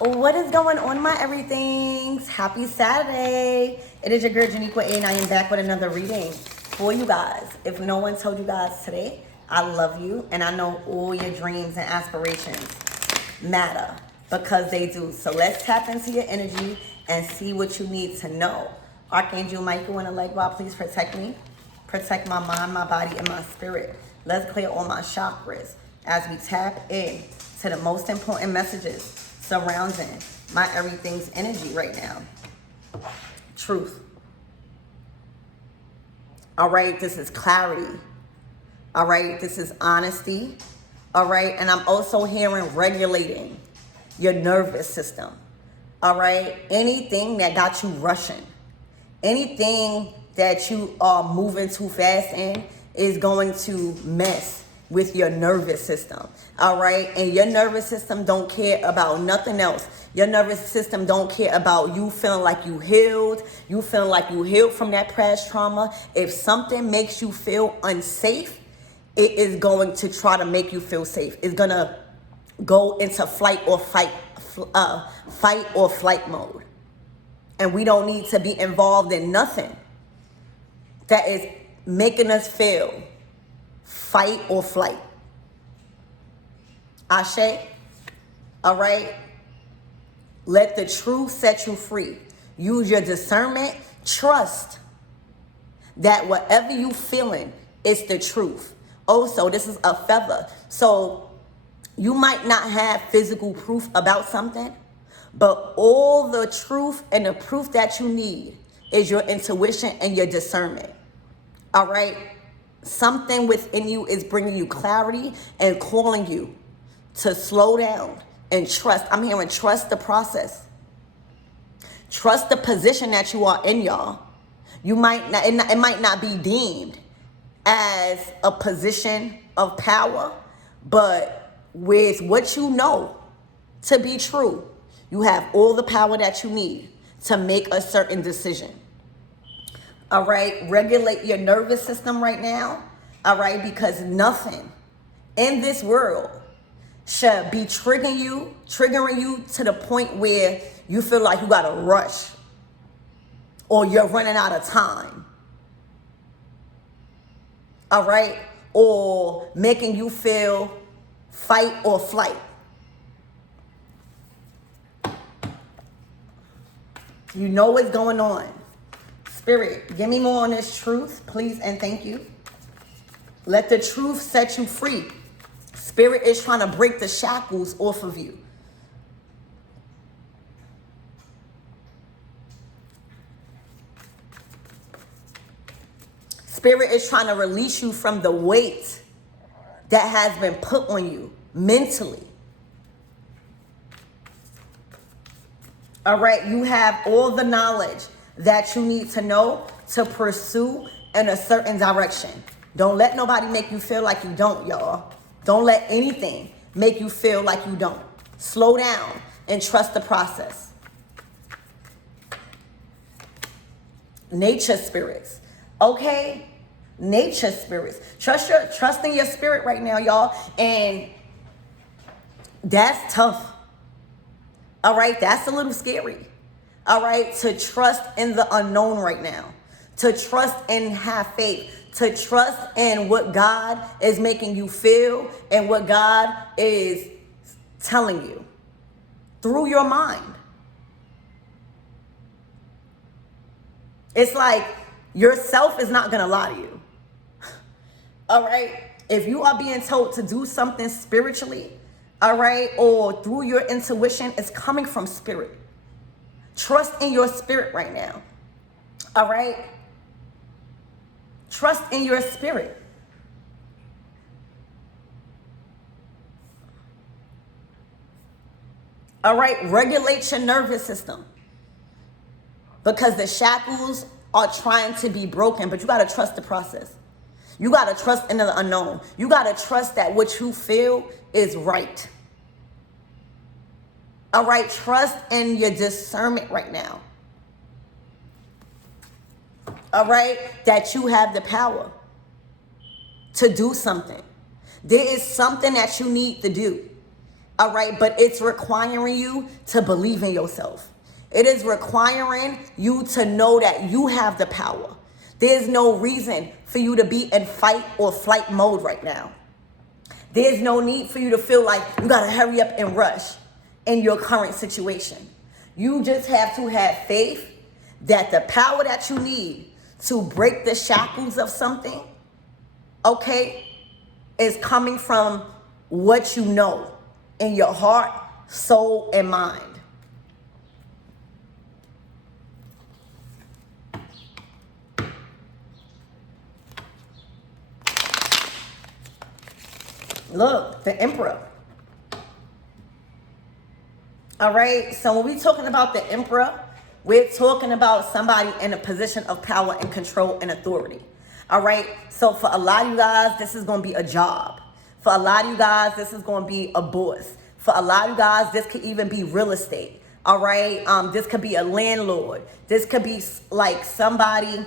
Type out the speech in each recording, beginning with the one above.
What is going on, my everythings? Happy Saturday. It is your girl, Janiqua A, and I am back with another reading for you guys. If no one told you guys today, I love you, and I know all your dreams and aspirations matter because they do. So let's tap into your energy and see what you need to know. Archangel Michael and Allegra, please protect me. Protect my mind, my body, and my spirit. Let's clear all my chakras as we tap in to the most important messages surrounding my everything's energy right now. Truth. All right, this is clarity. All right, this is honesty. All right, and I'm also hearing regulating your nervous system. All right, anything that got you rushing, anything that you are moving too fast in is going to mess with your nervous system. All right, and your nervous system don't care about nothing else. Your nervous system don't care about you feeling like you healed from that past trauma. If something makes you feel unsafe, it is going to try to make you feel safe. It's gonna go into fight or flight mode. And we don't need to be involved in nothing that is making us feel fight or flight. Ashe. All right. Let the truth set you free. Use your discernment. Trust that whatever you feeling is the truth. Also, this is a feather. So you might not have physical proof about something, but all the truth and the proof that you need is your intuition and your discernment. All right? Something within you is bringing you clarity and calling you to slow down and trust. I'm hearing trust the process. Trust the position that you are in, y'all. You might not, it might not be deemed as a position of power, but with what you know to be true, you have all the power that you need to make a certain decision. All right, regulate your nervous system right now. All right, because nothing in this world should be triggering you to the point where you feel like you gotta rush or you're running out of time. All right, or making you feel fight or flight. You know what's going on. Spirit, give me more on this truth, please, and thank you. Let the truth set you free. Spirit is trying to break the shackles off of you. Spirit is trying to release you from the weight that has been put on you mentally. All right, you have all the knowledge that you need to know to pursue in a certain direction. Don't let nobody make you feel like you don't, y'all. Don't let anything make you feel like you don't. Slow down and trust the process. Nature spirits, okay? Nature spirits. Trust in your spirit right now, y'all. And that's tough. All right, that's a little scary. All right, to trust in the unknown right now. To trust and have faith. To trust in what God is making you feel and what God is telling you through your mind. It's like yourself is not going to lie to you. All right, if you are being told to do something spiritually, all right, or through your intuition, it's coming from spirit. Trust in your spirit right now. All right? Trust in your spirit. All right? Regulate your nervous system. Because the shackles are trying to be broken, but you got to trust the process. You got to trust in the unknown. You got to trust that what you feel is right. All right, trust in your discernment right now. All right, that you have the power to do something. There is something that you need to do. All right, but it's requiring you to believe in yourself. It is requiring you to know that you have the power. There's no reason for you to be in fight or flight mode right now. There's no need for you to feel like you gotta hurry up and rush in your current situation. You just have to have faith that the power that you need to break the shackles of something, okay, is coming from what you know in your heart, soul, and mind. Look, the Emperor. All right, so when we're talking about the Emperor, we're talking about somebody in a position of power and control and authority. All right, so for a lot of you guys, this is going to be a job. For a lot of you guys, this is going to be a boss. For a lot of you guys, this could even be real estate. All right, this could be a landlord. This could be like somebody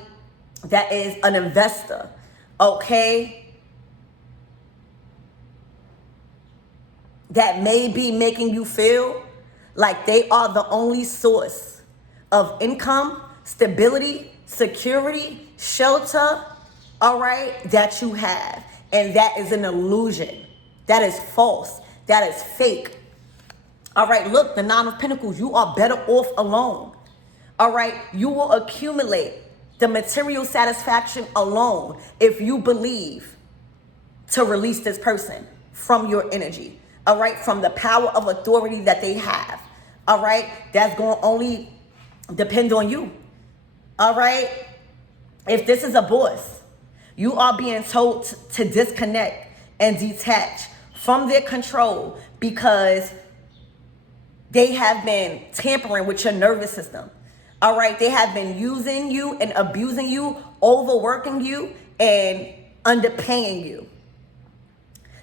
that is an investor. Okay. That may be making you feel like they are the only source of income, stability, security, shelter, all right, that you have. And that is an illusion. That is false. That is fake. All right, look, the Nine of Pentacles, you are better off alone. All right, you will accumulate the material satisfaction alone if you believe to release this person from your energy. All right, from the power of authority that they have. All right, that's going to only depend on you. All right, if this is a boss, you are being told to disconnect and detach from their control because they have been tampering with your nervous system. All right, they have been using you and abusing you, overworking you, and underpaying you.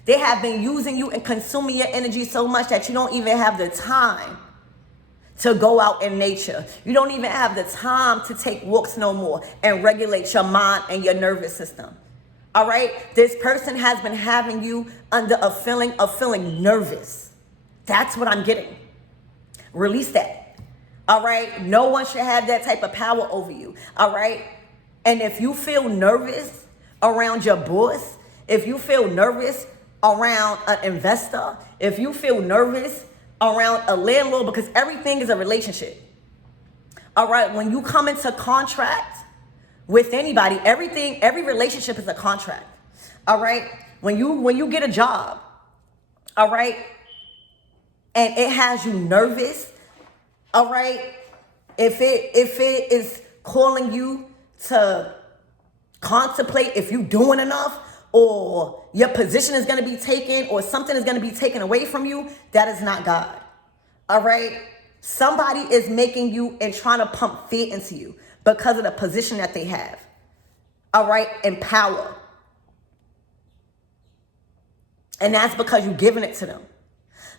They have been using you and consuming your energy so much that you don't even have the time to go out in nature. You don't even have the time to take walks no more and regulate your mind and your nervous system. All right? This person has been having you under a feeling of feeling nervous. That's what I'm getting. Release that. All right? No one should have that type of power over you. All right? And if you feel nervous around your boss, if you feel nervous around an investor, if you feel nervous around a landlord, because everything is a relationship. All right, when you come into contract with anybody, every relationship is a contract. All right, when you get a job, all right, and it has you nervous, all right, if it is calling you to contemplate if you're doing enough, or your position is going to be taken, or something is going to be taken away from you, that is not God. All right? Somebody is making you and trying to pump fear into you because of the position that they have. All right? And power. And that's because you're giving it to them.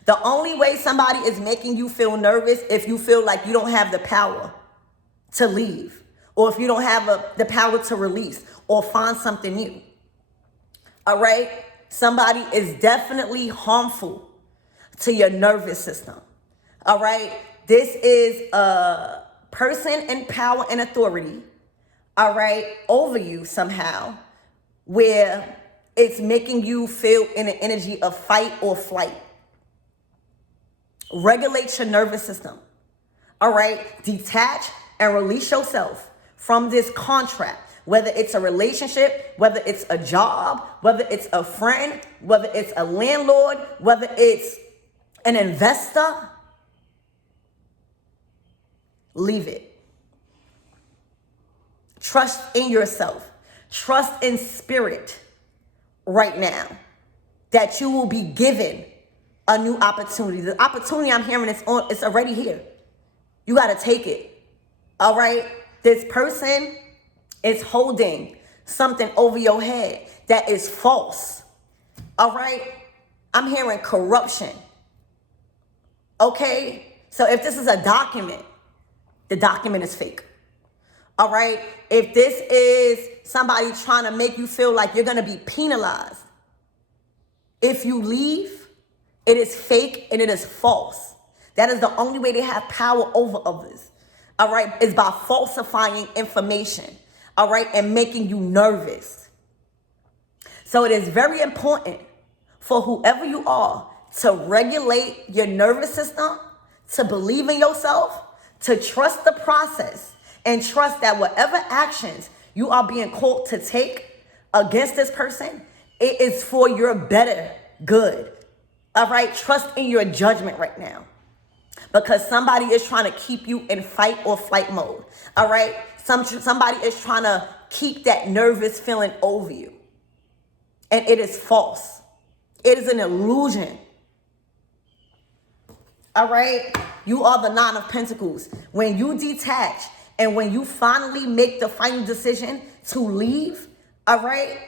The only way somebody is making you feel nervous if you feel like you don't have the power to leave, or if you don't have the power to release or find something new. All right? Somebody is definitely harmful to your nervous system. All right? This is a person in power and authority, all right, over you somehow, where it's making you feel in an energy of fight or flight. Regulate your nervous system. All right? Detach and release yourself from this contract. Whether it's a relationship, whether it's a job, whether it's a friend, whether it's a landlord, whether it's an investor, leave it. Trust in yourself. Trust in spirit right now that you will be given a new opportunity. The opportunity I'm hearing it's already here. You got to take it. All right? This person is holding something over your head that is false. All right? I'm hearing corruption. Okay? So if this is a document, the document is fake. All right? If this is somebody trying to make you feel like you're going to be penalized if you leave, It is fake and it is false. That is the only way they have power over others. All right, is by falsifying information. All right, and making you nervous. So it is very important for whoever you are to regulate your nervous system, to believe in yourself, to trust the process, and trust that whatever actions you are being called to take against this person, it is for your better good. All right, trust in your judgment right now. Because somebody is trying to keep you in fight or flight mode. All right, somebody is trying to keep that nervous feeling over you. And it is false. It is an illusion. All right, you are the Nine of Pentacles. When you detach and when you finally make the final decision to leave, all right,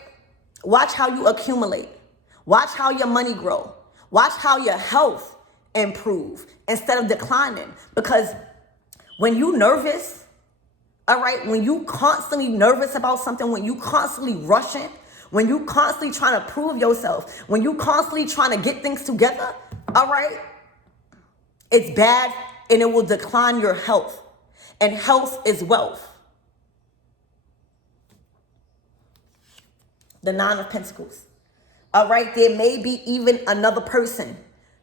watch how you accumulate. Watch how your money grow. Watch how your health improve instead of declining. Because when you nervous, all right, when you constantly nervous about something, when you constantly rushing, when you constantly trying to prove yourself, when you constantly trying to get things together, all right, it's bad and it will decline your health. And health is wealth. The Nine of Pentacles. All right, there may be even another person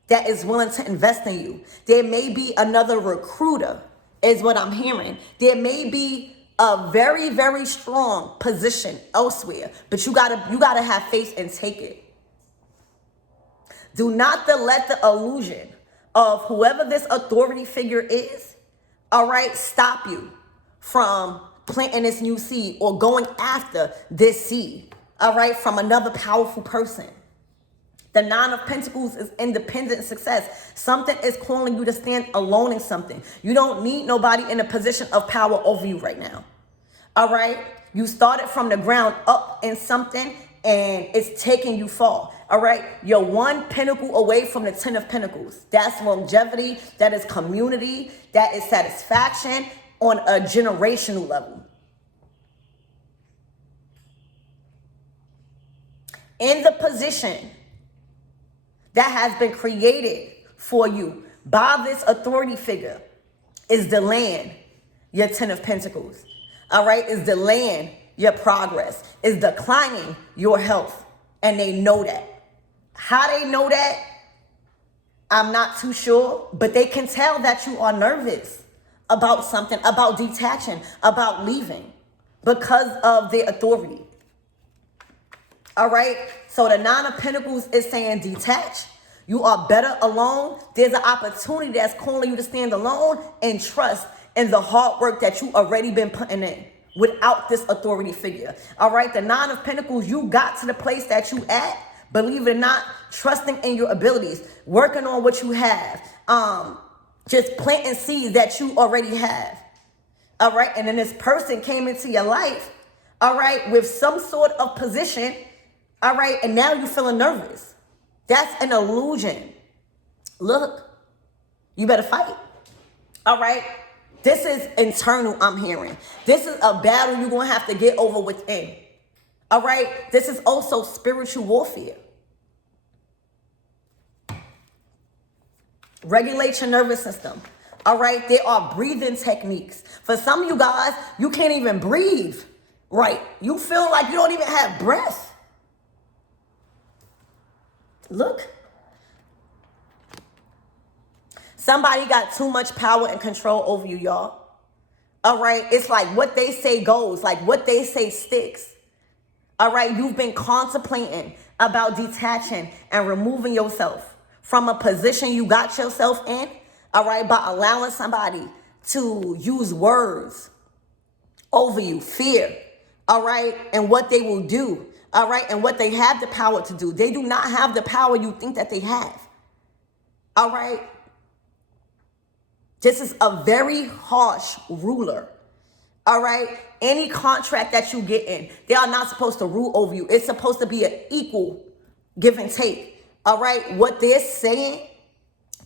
that is willing to invest in you. There may be another recruiter, is what I'm hearing. There may be a very, very strong position elsewhere, but you gotta have faith and take it. Do not let the illusion of whoever this authority figure is, all right, stop you from planting this new seed or going after this seed, all right, from another powerful person. The Nine of Pentacles is independent success. Something is calling you to stand alone in something. You don't need nobody in a position of power over you right now. All right? You started from the ground up in something and it's taking you far. All right? You're one pinnacle away from the 10 of Pentacles. That's longevity. That is community. That is satisfaction on a generational level. In the position that has been created for you by this authority figure is delaying your 10 of Pentacles. All right, is delaying your progress, is declining your health. And they know that. How they know that, I'm not too sure, but they can tell that you are nervous about something, about detaching, about leaving because of their authority. All right, so the Nine of Pentacles is saying detach. You are better alone. There's an opportunity that's calling you to stand alone and trust in the hard work that you already been putting in without this authority figure. All right, the Nine of Pentacles, you got to the place that you at, believe it or not, trusting in your abilities, working on what you have, just planting seeds that you already have. All right, and then this person came into your life, all right, with some sort of position. All right, and now you're feeling nervous. That's an illusion. Look, you better fight. All right, this is internal, I'm hearing. This is a battle you're going to have to get over within. All right, this is also spiritual warfare. Regulate your nervous system. All right, there are breathing techniques. For some of you guys, you can't even breathe right. You feel like you don't even have breath. Look, somebody got too much power and control over you, y'all. All right, it's like what they say goes, like what they say sticks. All right, you've been contemplating about detaching and removing yourself from a position you got yourself in, all right, by allowing somebody to use words over you, fear, all right, and what they will do. All right, and what they have the power to do. They do not have the power you think that they have. All right. This is a very harsh ruler. All right. Any contract that you get in, they are not supposed to rule over you. It's supposed to be an equal give and take. All right. What they're saying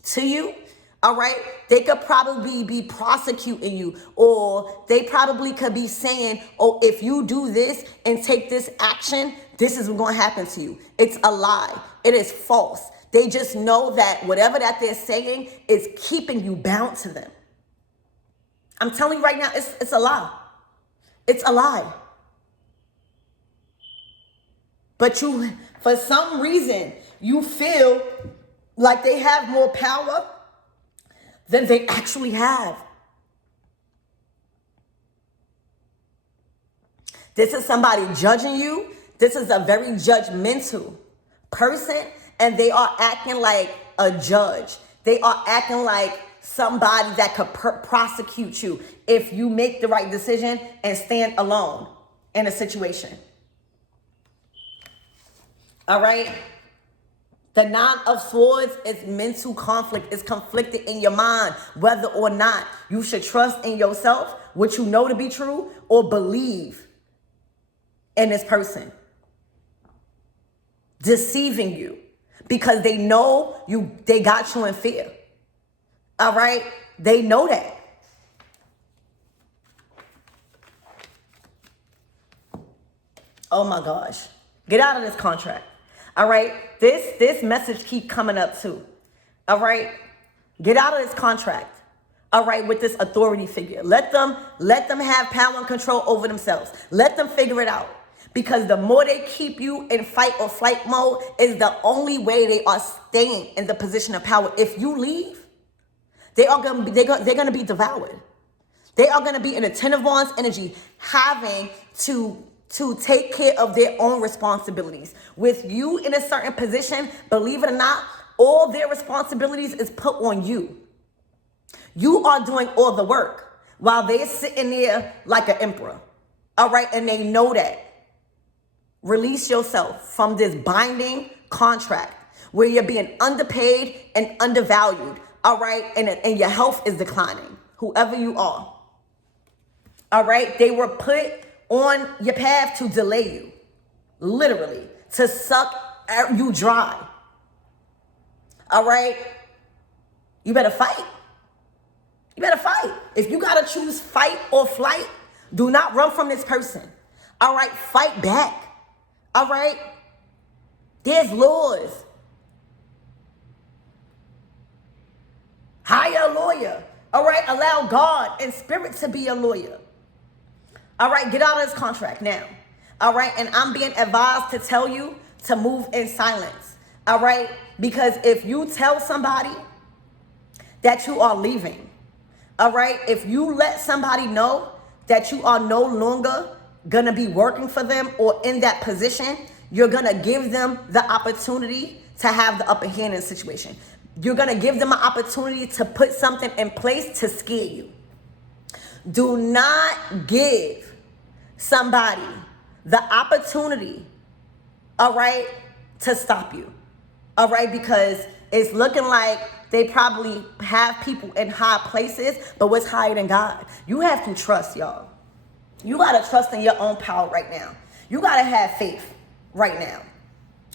to you, all right, they could probably be prosecuting you, or they probably could be saying, oh, if you do this and take this action, this is what's going to happen to you. It's a lie. It is false. They just know that whatever that they're saying is keeping you bound to them. I'm telling you right now, it's a lie. It's a lie. But you, for some reason, you feel like they have more power than they actually have. This is somebody judging you. This is a very judgmental person, and they are acting like a judge. They are acting like somebody that could prosecute you if you make the right decision and stand alone in a situation. All right? The Nine of Swords is mental conflict. It's conflicted in your mind, whether or not you should trust in yourself, what you know to be true, or believe in this person deceiving you because they know they got you in fear. All right? They know that. Oh my gosh. Get out of this contract. All right? This message keep coming up too. All right? Get out of this contract. All right, with this authority figure. Let them have power and control over themselves. Let them figure it out. Because the more they keep you in fight or flight mode is the only way they are staying in the position of power. If you leave, they're gonna be devoured. They are gonna be in a Ten of Wands energy, having to take care of their own responsibilities. With you in a certain position, believe it or not, all their responsibilities is put on you. You are doing all the work while they're sitting there like an emperor. All right, and they know that. Release yourself from this binding contract where you're being underpaid and undervalued. All right, and your health is declining, whoever you are. All right, they were put on your path to delay you, literally, to suck you dry. All right, you better fight. You better fight. If you gotta choose fight or flight, do not run from this person. All right, fight back. All right, there's laws. Hire a lawyer. All right, allow God and spirit to be a lawyer. All right, get out of this contract now. All right, and I'm being advised to tell you to move in silence. All right, because if you tell somebody that you are leaving, all right, if you let somebody know that you are no longer gonna be working for them or in that position, you're gonna give them the opportunity to have the upper hand in the situation. You're gonna give them an opportunity to put something in place to scare you. Do not give somebody the opportunity, all right, to stop you, all right, because it's looking like they probably have people in high places, but what's higher than God? You have to trust, y'all. You got to trust in your own power right now. You got to have faith right now.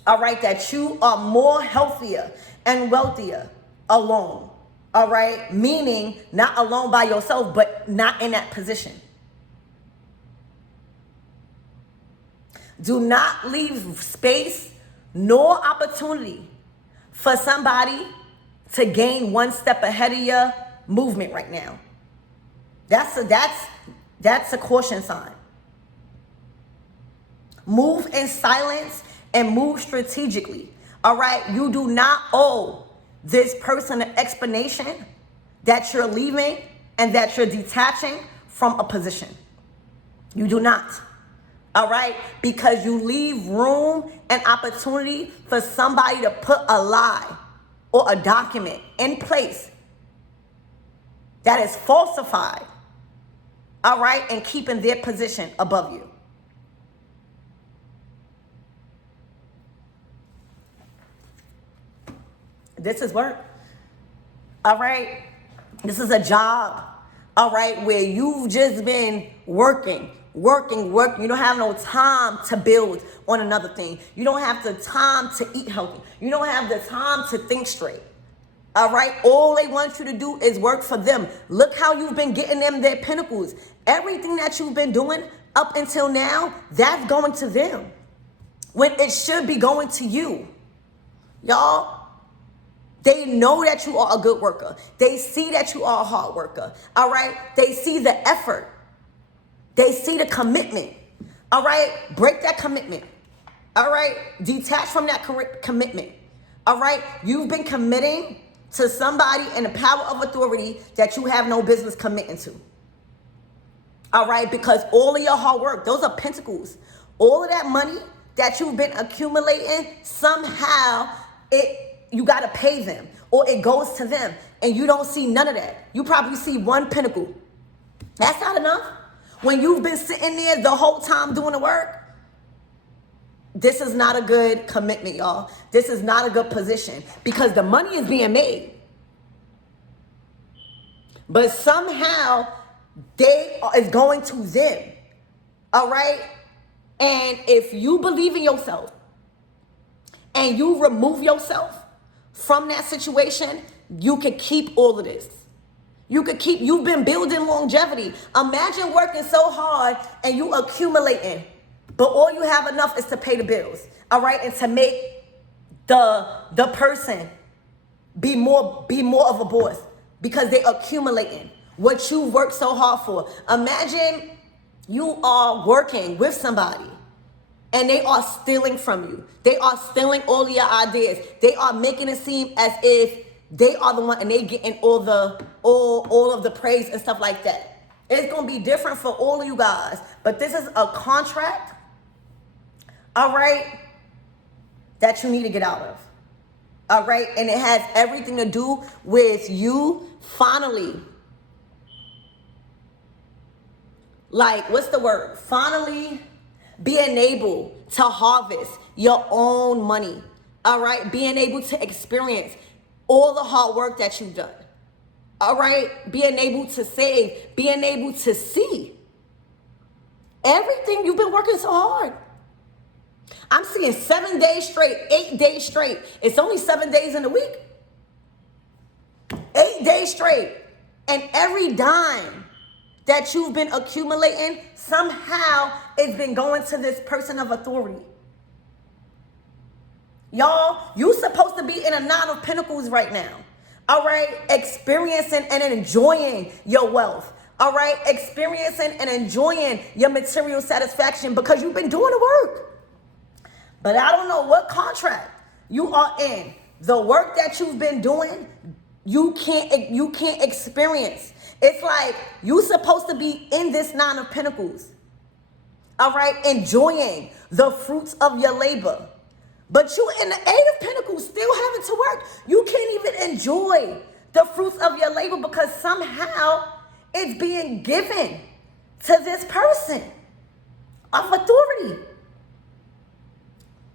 All right, that you are more healthier and wealthier alone. All right, meaning not alone by yourself, but not in that position. Do not leave space nor opportunity for somebody to gain one step ahead of your movement right now. That's a caution sign. Move in silence and move strategically. All right, you do not owe this person an explanation that you're leaving and that you're detaching from a position. You do not. All right, because you leave room and opportunity for somebody to put a lie or a document in place that is falsified, all right, and keeping their position above you. This is work, all right? This is a job, all right, where you've just been working. You don't have no time to build on another thing. You don't have the time to eat healthy. You don't have the time to think straight. All right? All they want you to do is work for them. Look how you've been getting them their pinnacles. Everything that you've been doing up until now, that's going to them when it should be going to you. Y'all, They know that you are a good worker. They see that you are a hard worker. All right? They see the effort. They see the commitment. All right? Break that commitment. All right? Detach from that commitment. All right? You've been committing to somebody in the power of authority that you have no business committing to. All right? Because all of your hard work, those are pentacles. All of that money that you've been accumulating, somehow you got to pay them, or it goes to them, and you don't see none of that. You probably see one pinnacle. That's not enough. When you've been sitting there the whole time doing the work, this is not a good commitment, y'all. This is not a good position, because the money is being made. But somehow it's going to them. All right? And if you believe in yourself and you remove yourself from that situation, you could keep all of this. You've been building longevity. Imagine working so hard and you accumulating, but all you have enough is to pay the bills, all right? And to make the person be more of a boss, because they're accumulating what you worked so hard for. Imagine you are working with somebody and they are stealing from you. They are stealing all of your ideas. They are making it seem as if they are the one and they getting all of the praise and stuff like that. It's going to be different for all of you guys. But this is a contract, all right, that you need to get out of. All right? And it has everything to do with you finally, like, what's the word? Finally being able to harvest your own money. All right? Being able to experience all the hard work that you've done. All right? Being able to save, being able to see everything you've been working so hard. I'm seeing 7 days straight, 8 days straight. It's only 7 days in a week. 8 days straight. And every dime that you've been accumulating, somehow it's been going to this person of authority. Y'all, you supposed to be in a 9 of Pentacles right now. All right? Experiencing and enjoying your wealth. All right? Experiencing and enjoying your material satisfaction because you've been doing the work. But I don't know what contract you are in. The work that you've been doing, you can't experience. It's like you're supposed to be in this 9 of Pentacles. All right? Enjoying the fruits of your labor. But you in the 8 of Pentacles still having to work. You can't even enjoy the fruits of your labor because somehow it's being given to this person of authority.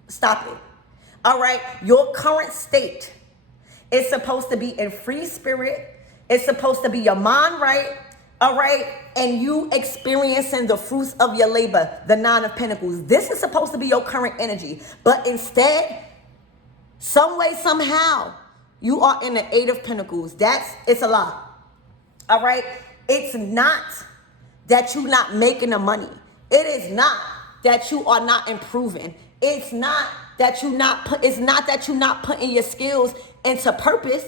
Stop it. All right? Your current state is supposed to be in free spirit. It's supposed to be your mind right. All right? And you experiencing the fruits of your labor, the 9 of Pentacles. This is supposed to be your current energy. But instead, some way, somehow, you are in the 8 of Pentacles. It's a lot. All right? It's not that you're not making the money. It is not that you are not improving. It's not that you're not putting your skills into purpose.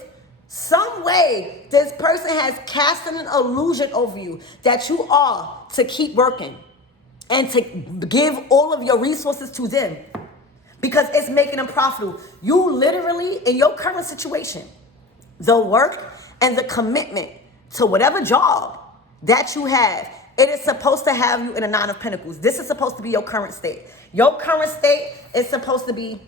Some way this person has cast an illusion over you that you are to keep working and to give all of your resources to them because it's making them profitable. You literally, in your current situation, the work and the commitment to whatever job that you have, it is supposed to have you in a 9 of Pentacles. This is supposed to be your current state. Your current state is supposed to be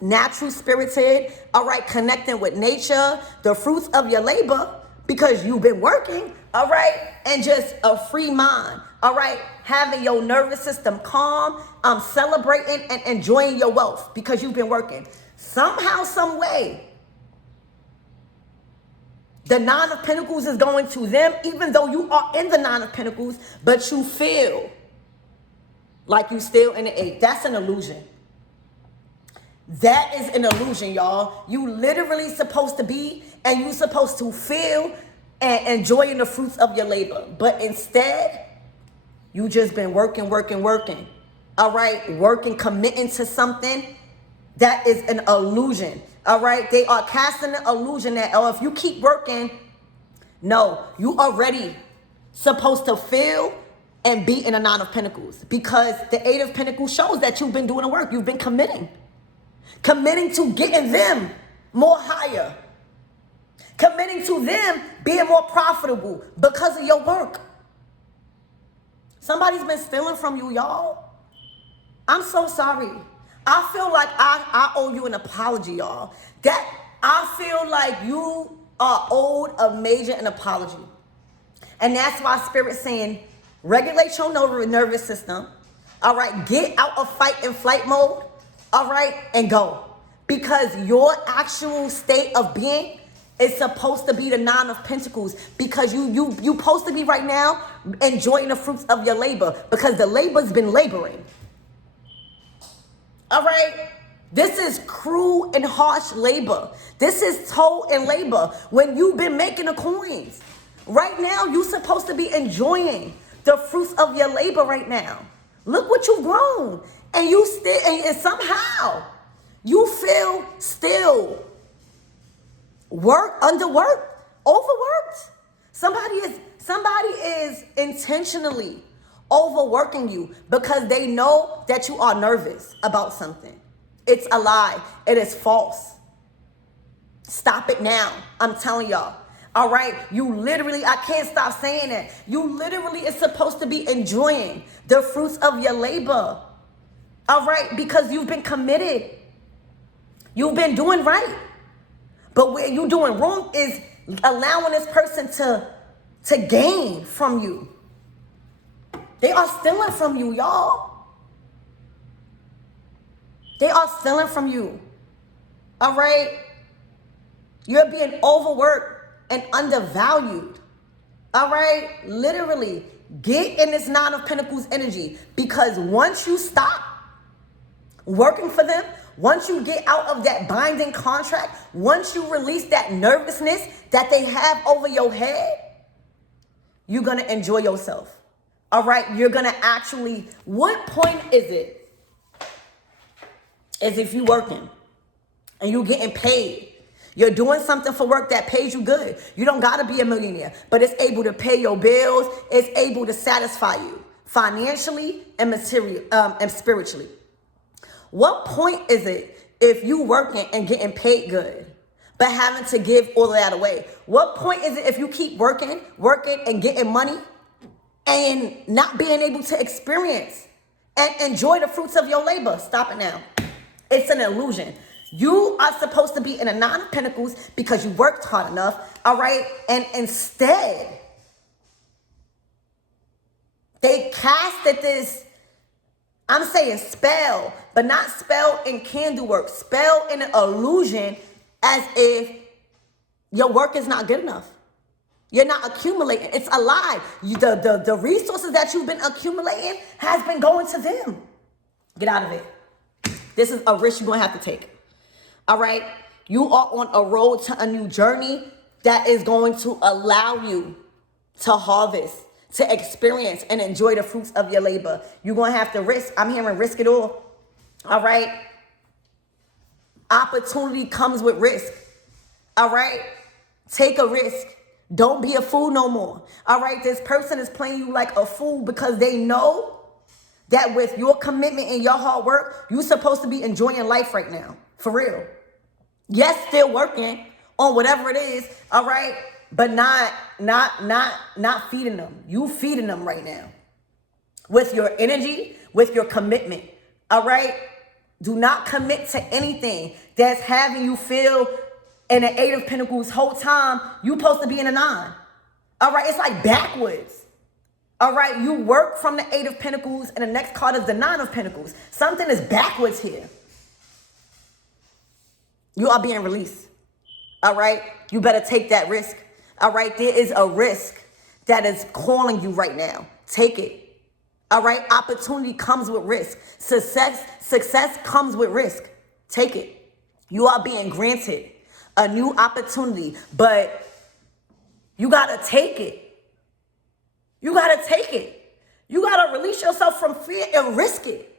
natural spirited, all right, connecting with nature, the fruits of your labor, because you've been working, all right, and just a free mind, all right, having your nervous system calm, celebrating and enjoying your wealth because you've been working. Somehow, some way, the 9 of Pentacles is going to them, even though you are in the 9 of Pentacles, but you feel like you still in the 8. That's an illusion. That is an illusion, y'all. You literally supposed to be and you supposed to feel and enjoying the fruits of your labor. But instead, you just been working. All right? Working, committing to something that is an illusion. All right. They are casting the illusion that, oh, if you keep working, no, you already supposed to feel and be in a Nine of Pentacles, because the Eight of Pentacles shows that you've been doing the work. You've been committing to getting them more higher, committing to them being more profitable because of your work. Somebody's been stealing from you, y'all. I'm so sorry. I feel like I owe you an apology, y'all. That I feel like you are owed a major an apology. And that's why Spirit's saying, regulate your nervous system. All right, get out of fight and flight mode. All right, and go. Because your actual state of being is supposed to be the Nine of Pentacles. Because you supposed to be right now enjoying the fruits of your labor. Because the labor's been laboring. All right? This is cruel and harsh labor. This is toil and labor when you've been making the coins. Right now, you're supposed to be enjoying the fruits of your labor right now. Look what you've grown. And you still, and somehow, you feel still underworked, overworked. Somebody is intentionally overworking you because they know that you are nervous about something. It's a lie. It is false. Stop it now. I'm telling y'all. All right. You literally, I can't stop saying it. You literally is supposed to be enjoying the fruits of your labor. All right. Because you've been committed. You've been doing right. But where you're doing wrong is allowing this person to gain from you. They are stealing from you, y'all. They are stealing from you. All right? You're being overworked and undervalued. All right? Literally, get in this Nine of Pentacles energy, because once you stop working for them, once you get out of that binding contract, once you release that nervousness that they have over your head, you're going to enjoy yourself. All right? You're going to actually, what point is it? Is if you working and you getting paid. You're doing something for work that pays you good. You don't got to be a millionaire, but it's able to pay your bills. It's able to satisfy you financially and materially, and spiritually. What point is it if you working and getting paid good, but having to give all of that away? What point is it if you keep working and getting money and not being able to experience and enjoy the fruits of your labor? Stop it now. It's an illusion. You are supposed to be in a Nine of Pentacles because you worked hard enough, all right? And instead, they casted this, I'm saying spell, but not spell in candle work, spell in an illusion, as if your work is not good enough. You're not accumulating. It's a lie. The resources that you've been accumulating has been going to them. Get out of it. This is a risk you're going to have to take. All right? You are on a road to a new journey that is going to allow you to harvest, to experience, and enjoy the fruits of your labor. You're going to have to risk. I'm hearing risk it all. All right? Opportunity comes with risk. All right? Take a risk. Don't be a fool no more. All right? This person is playing you like a fool because they know that with your commitment and your hard work, you're supposed to be enjoying life right now. For real. Yes, still working on whatever it is, all right? But not feeding them. You feeding them right now. With your energy, with your commitment, all right? Do not commit to anything that's having you feel in the Eight of Pentacles whole time you supposed to be in a Nine. All right? It's like backwards. All right, you work from the Eight of Pentacles, and the next card is the Nine of Pentacles. Something is backwards here. You are being released. All right, you better take that risk. All right, there is a risk that is calling you right now. Take it. All right, opportunity comes with risk. Success comes with risk. Take it. You are being granted a new opportunity, but you got to take it. You got to take it. You got to release yourself from fear and risk it.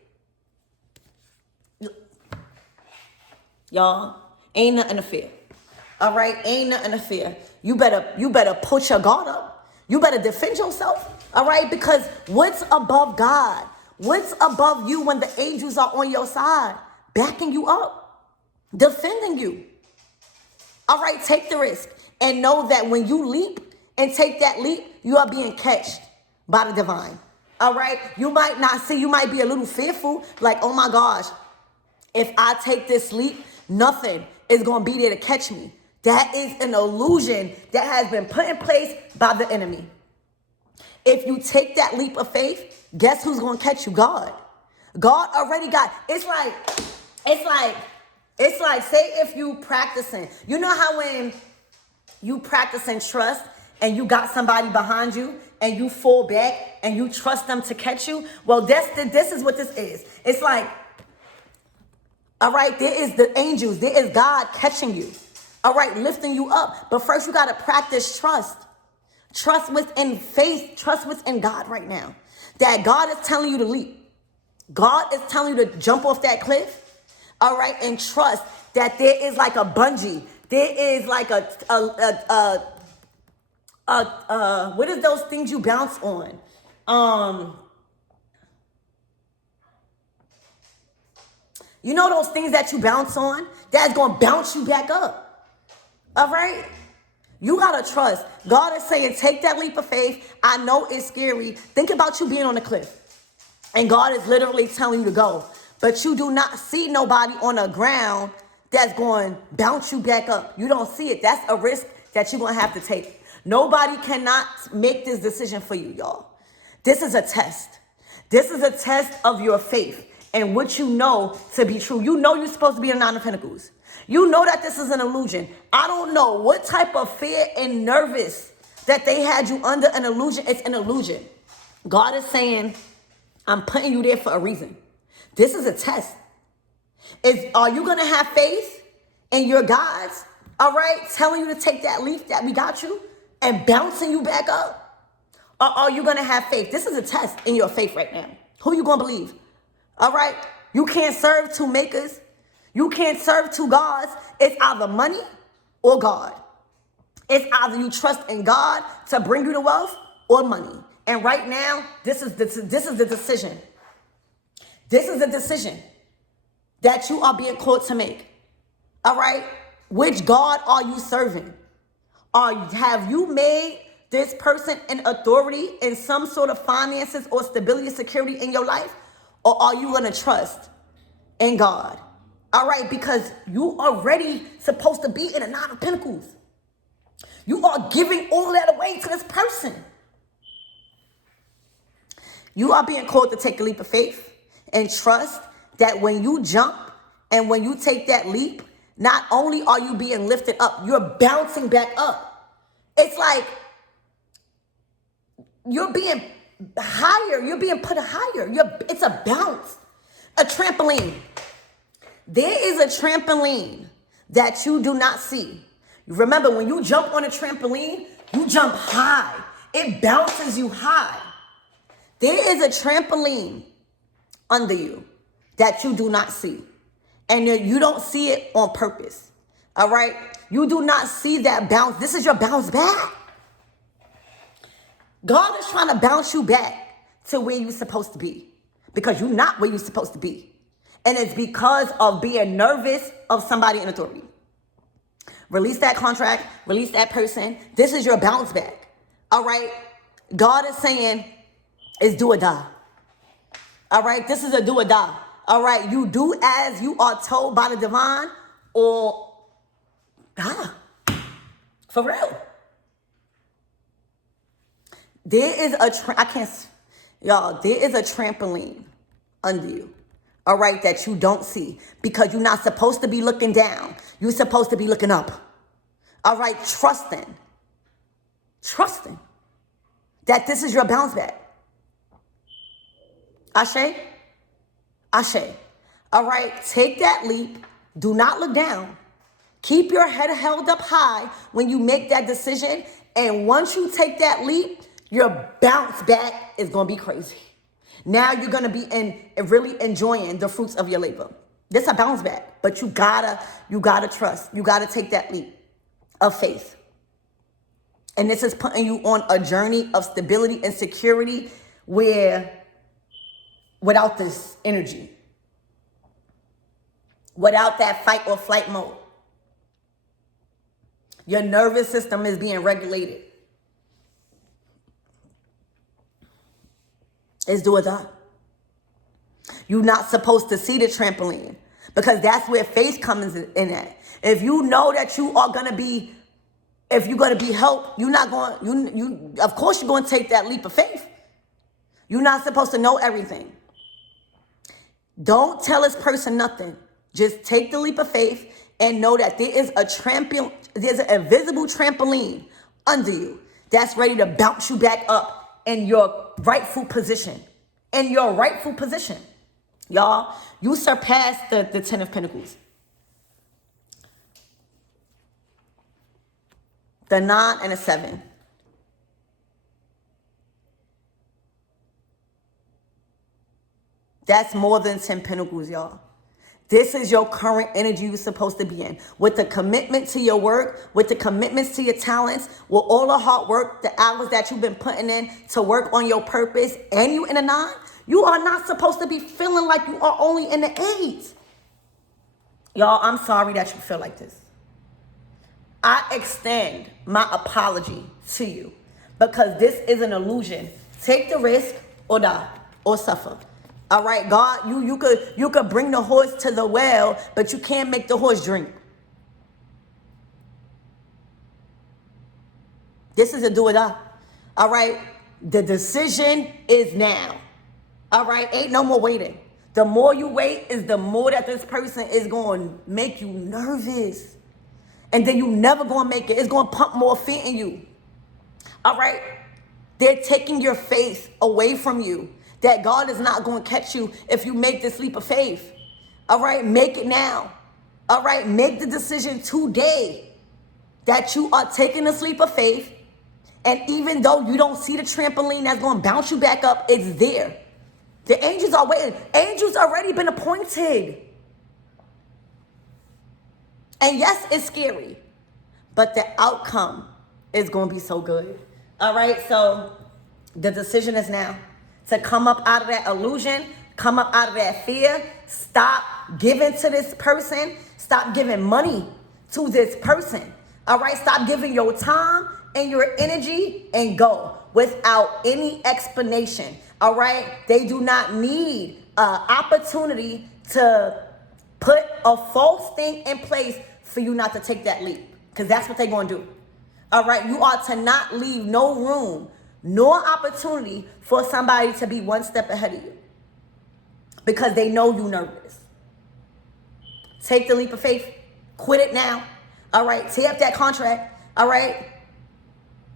Y'all, Ain't nothing to fear. All right? Ain't nothing to fear. You better put your guard up. You better defend yourself. All right? Because what's above God? What's above you when the angels are on your side, backing you up, defending you? All right, take the risk and know that when you leap and take that leap, you are being catched by the divine. All right, you might not see, you might be a little fearful, like, oh my gosh, if I take this leap, nothing is going to be there to catch me. That is an illusion that has been put in place by the enemy. If you take that leap of faith, guess who's going to catch you? God. God already got, it's like, say if you practicing, you know how when you practicing trust and you got somebody behind you and you fall back and you trust them to catch you? Well, this is what this is. It's like, all right, there is the angels, there is God catching you. All right, lifting you up. But first you got to practice trust. Trust within faith, trust within God right now. That God is telling you to leap. God is telling you to jump off that cliff. All right, and trust that there is like a bungee. There is like what is those things you bounce on? You know those things that you bounce on? That's going to bounce you back up. All right? You got to trust. God is saying, take that leap of faith. I know it's scary. Think about you being on a cliff. And God is literally telling you to go. But you do not see nobody on the ground that's going to bounce you back up. You don't see it. That's a risk that you're going to have to take. Nobody cannot make this decision for you, y'all. This is a test. This is a test of your faith and what you know to be true. You know you're supposed to be in the Nine of Pentacles. You know that this is an illusion. I don't know what type of fear and nervous that they had you under an illusion. It's an illusion. God is saying, I'm putting you there for a reason. This is a test. Are you going to have faith in your gods, all right, telling you to take that leap that we got you and bouncing you back up? Or are you going to have faith? This is a test in your faith right now. Who you going to believe? All right? You can't serve two makers. You can't serve two gods. It's either money or God. It's either you trust in God to bring you the wealth or money. And right now, this is the decision. This is the decision that you are being called to make. All right? Which God are you serving? Have you made this person an authority in some sort of finances or stability and security in your life? Or are you going to trust in God? All right, because you already supposed to be in a Nine of Pentacles. You are giving all that away to this person. You are being called to take a leap of faith and trust that when you jump and when you take that leap, not only are you being lifted up, you're bouncing back up. It's like you're being higher. You're being put higher. It's a bounce, a trampoline. There is a trampoline that you do not see. Remember, when you jump on a trampoline, you jump high. It bounces you high. There is a trampoline under you that you do not see. And you don't see it on purpose. All right? You do not see that bounce. This is your bounce back. God is trying to bounce you back to where you're supposed to be. Because you're not where you're supposed to be. And it's because of being nervous of somebody in authority. Release that contract. Release that person. This is your bounce back. All right? God is saying, it's do or die. All right? This is a do or die. All right? You do as you are told by the divine or die. For real. There is there is a trampoline under you. All right, that you don't see because you're not supposed to be looking down. You're supposed to be looking up. All right, trusting that this is your bounce back. Ashe. All right, take that leap. Do not look down. Keep your head held up high when you make that decision. And once you take that leap, your bounce back is going to be crazy. Now you're going to be really enjoying the fruits of your labor. This is a bounce back. But you gotta trust. You gotta take that leap of faith. And this is putting you on a journey of stability and security where without this energy, without that fight or flight mode, your nervous system is being regulated. It's do or die. You're not supposed to see the trampoline because that's where faith comes in at. If you know that you are going to be, if you're going to be helped, you're not going, you of course you're going to take that leap of faith. You're not supposed to know everything. Don't tell this person nothing. Just take the leap of faith and know that there is there's an invisible trampoline under you that's ready to bounce you back up in your rightful position. In your rightful position. Y'all, you surpassed the 10 of Pentacles. The 9 and the 7. That's more than 10 Pentacles, y'all. This is your current energy you're supposed to be in. With the commitment to your work, with the commitments to your talents, with all the hard work, the hours that you've been putting in to work on your purpose, and you in a 9, you are not supposed to be feeling like you are only in the 8. Y'all, I'm sorry that you feel like this. I extend my apology to you because this is an illusion. Take the risk or die or suffer. All right, God, you could bring the horse to the well, but you can't make the horse drink. This is a do or die. All right, the decision is now. All right, ain't no more waiting. The more you wait is the more that this person is going to make you nervous. And then you never going to make it. It's going to pump more fear in you. All right, they're taking your faith away from you. That God is not going to catch you if you make this leap of faith. All right, make it now. All right, make the decision today that you are taking this leap of faith. And even though you don't see the trampoline that's going to bounce you back up, it's there. The angels are waiting. Angels already been appointed. And yes, it's scary, but the outcome is going to be so good. All right, so the decision is now. To come up out of that illusion, come up out of that fear, stop giving to this person, stop giving money to this person. All right, stop giving your time and your energy and go without any explanation. All right, they do not need an opportunity to put a false thing in place for you not to take that leap because that's what they're going to do. All right, you are to not leave no room nor opportunity for somebody to be one step ahead of you because they know you're nervous. Take the leap of faith. Quit it now. All right. Tear up that contract. All right.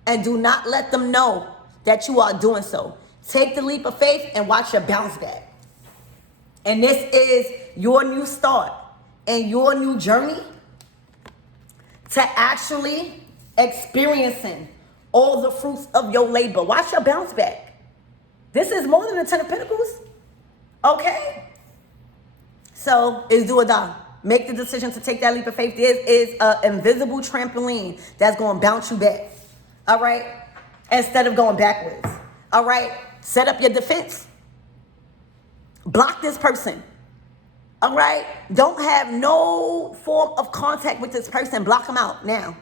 And do not let them know that you are doing so. Take the leap of faith and watch your bounce back. And this is your new start and your new journey to actually experiencing all the fruits of your labor. Watch your bounce back. This is more than the 10 of Pentacles. Okay? So, it's do or die. Make the decision to take that leap of faith. This is an invisible trampoline that's going to bounce you back. All right? Instead of going backwards. All right? Set up your defense. Block this person. All right? Don't have no form of contact with this person. Block them out now.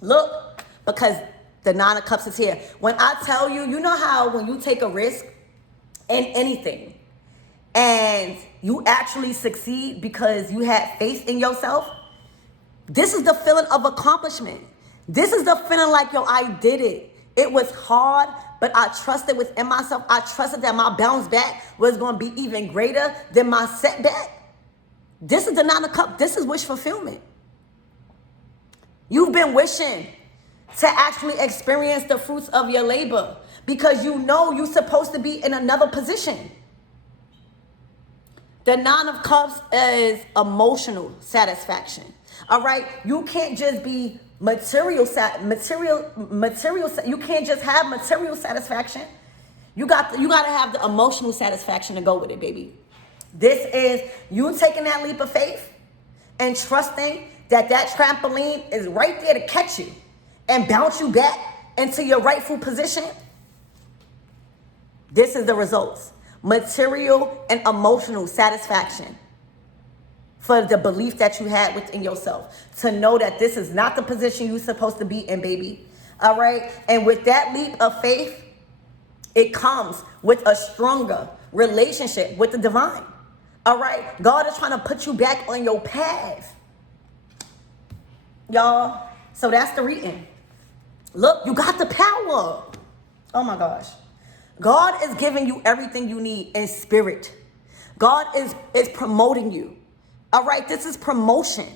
Look, because the 9 of Cups is here. When I tell you, you know how when you take a risk in anything and you actually succeed because you had faith in yourself? This is the feeling of accomplishment. This is the feeling like, yo, I did it. It was hard, but I trusted within myself. I trusted that my bounce back was going to be even greater than my setback. This is the 9 of Cups. This is wish fulfillment. You've been wishing to actually experience the fruits of your labor because you know you're supposed to be in another position. The 9 of Cups is emotional satisfaction. All right, you can't just be you can't just have material satisfaction. You got to have the emotional satisfaction to go with it, baby. This is you taking that leap of faith and trusting that that trampoline is right there to catch you and bounce you back into your rightful position. This is the results. Material and emotional satisfaction for the belief that you had within yourself. To know that this is not the position you're supposed to be in, baby. All right? And with that leap of faith, it comes with a stronger relationship with the divine. All right? God is trying to put you back on your path. Y'all, so that's the reading. Look, you got the power. Oh my gosh. God is giving you everything you need in spirit. God is promoting you. All right, this is promotion.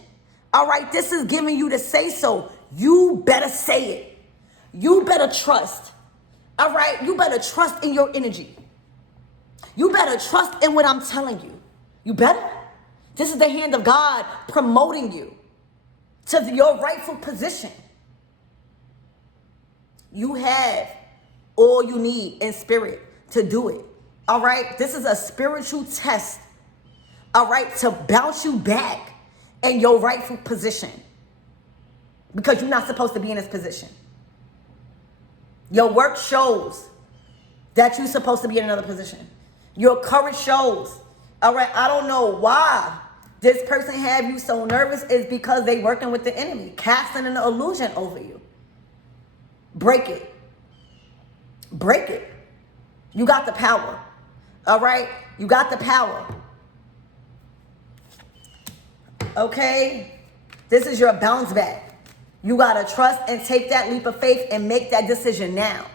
All right, this is giving you to say so. You better say it. You better trust. All right, you better trust in your energy. You better trust in what I'm telling you. You better. This is the hand of God promoting you to your rightful position. You have all you need in spirit to do it. All right, this is a spiritual test. All right, to bounce you back in your rightful position, because you're not supposed to be in this position. Your work shows that you're supposed to be in another position. Your courage shows. All right, I don't know why this person have you so nervous. Is because they working with the enemy, casting an illusion over you. Break it. Break it. You got the power. All right, you got the power. Okay, this is your bounce back. You got to trust and take that leap of faith and make that decision now.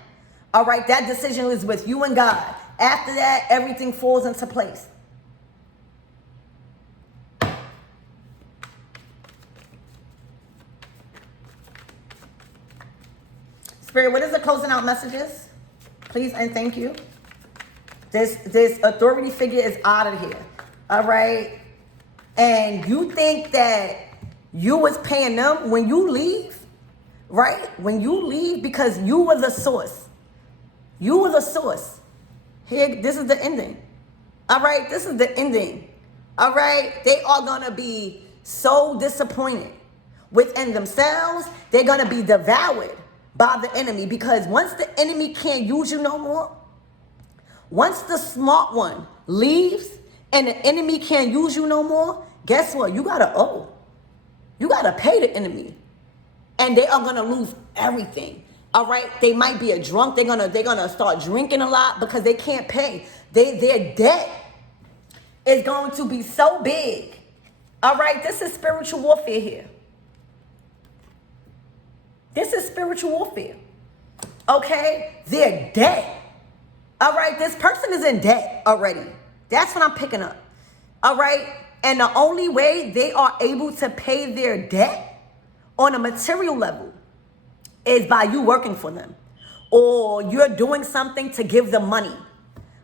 All right, that decision is with you and God. After that, everything falls into place. Spirit, what is the closing out messages? Please and thank you. This authority figure is out of here. All right. And you think that you was paying them when you leave, right? When you leave, because you were the source. You were the source. Here, this is the ending. All right, this is the ending. All right, they are going to be so disappointed within themselves. They're going to be devoured by the enemy, because once the enemy can't use you no more, once the smart one leaves and the enemy can't use you no more, guess what? You got to owe. You got to pay the enemy. And they are going to lose everything. All right? They might be a drunk. They're going to start drinking a lot because they can't pay. Their debt is going to be so big. All right? This is spiritual warfare here. This is spiritual warfare. Okay? Their debt. All right? This person is in debt already. That's what I'm picking up. All right? And the only way they are able to pay their debt on a material level is by you working for them, or you're doing something to give them money.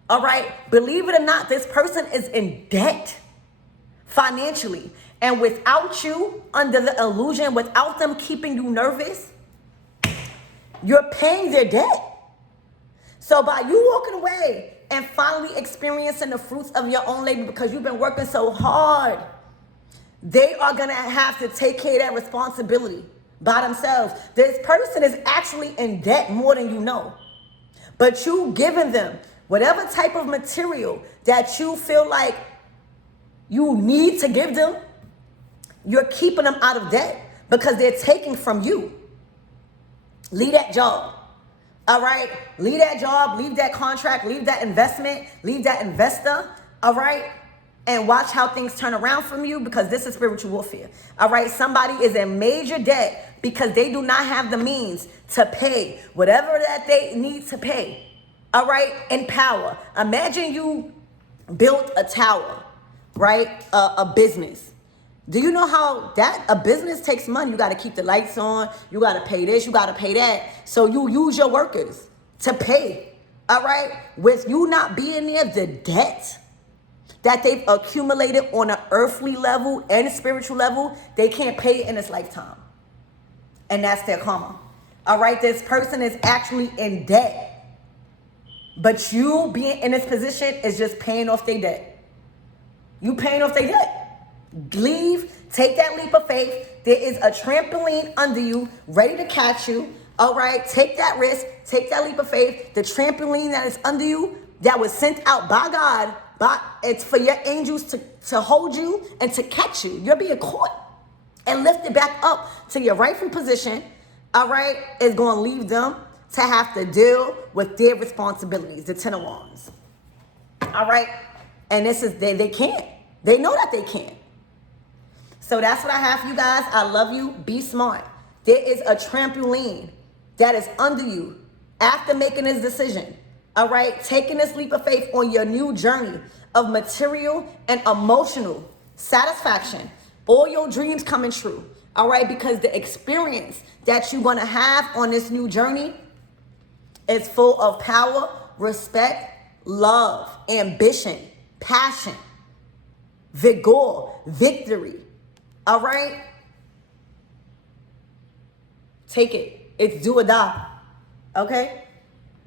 All right? Believe it or not, this person is in debt financially. And without you, under the illusion, without them keeping you nervous, you're paying their debt. So by you walking away and finally experiencing the fruits of your own labor, because you've been working so hard, they are going to have to take care of that responsibility by themselves. This person is actually in debt more than you know. But you giving them whatever type of material that you feel like you need to give them, you're keeping them out of debt because they're taking from you. Leave that job. All right, leave that job, leave that contract, leave that investment, leave that investor, all right? And watch how things turn around from you, because this is spiritual warfare, all right? Somebody is in major debt because they do not have the means to pay whatever that they need to pay, all right, in power. Imagine you built a tower, right, a business. Do you know how that a business takes money? You got to keep the lights on. You got to pay this. You got to pay that. So you use your workers to pay. All right. With you not being there, the debt that they've accumulated on an earthly level and a spiritual level, they can't pay it in this lifetime. And that's their karma. All right. This person is actually in debt. But you being in this position is just paying off their debt. You paying off their debt. Leave, take that leap of faith. There is a trampoline under you, ready to catch you. All right, take that risk, take that leap of faith. The trampoline that is under you, that was sent out by God, it's for your angels to hold you and to catch you. You're being caught and lifted back up to your rightful position. All right, it's going to leave them to have to deal with their responsibilities, the 10 of Wands. All right, and this is, they can't. They know that they can't. So that's what I have for you guys. I love you. Be smart. There is a trampoline that is under you after making this decision. All right, taking this leap of faith on your new journey of material and emotional satisfaction. All your dreams coming true. All right, because the experience that you're going to have on this new journey is full of power, respect, love, ambition, passion, vigor, victory. All right? Take it. It's do or die. Okay?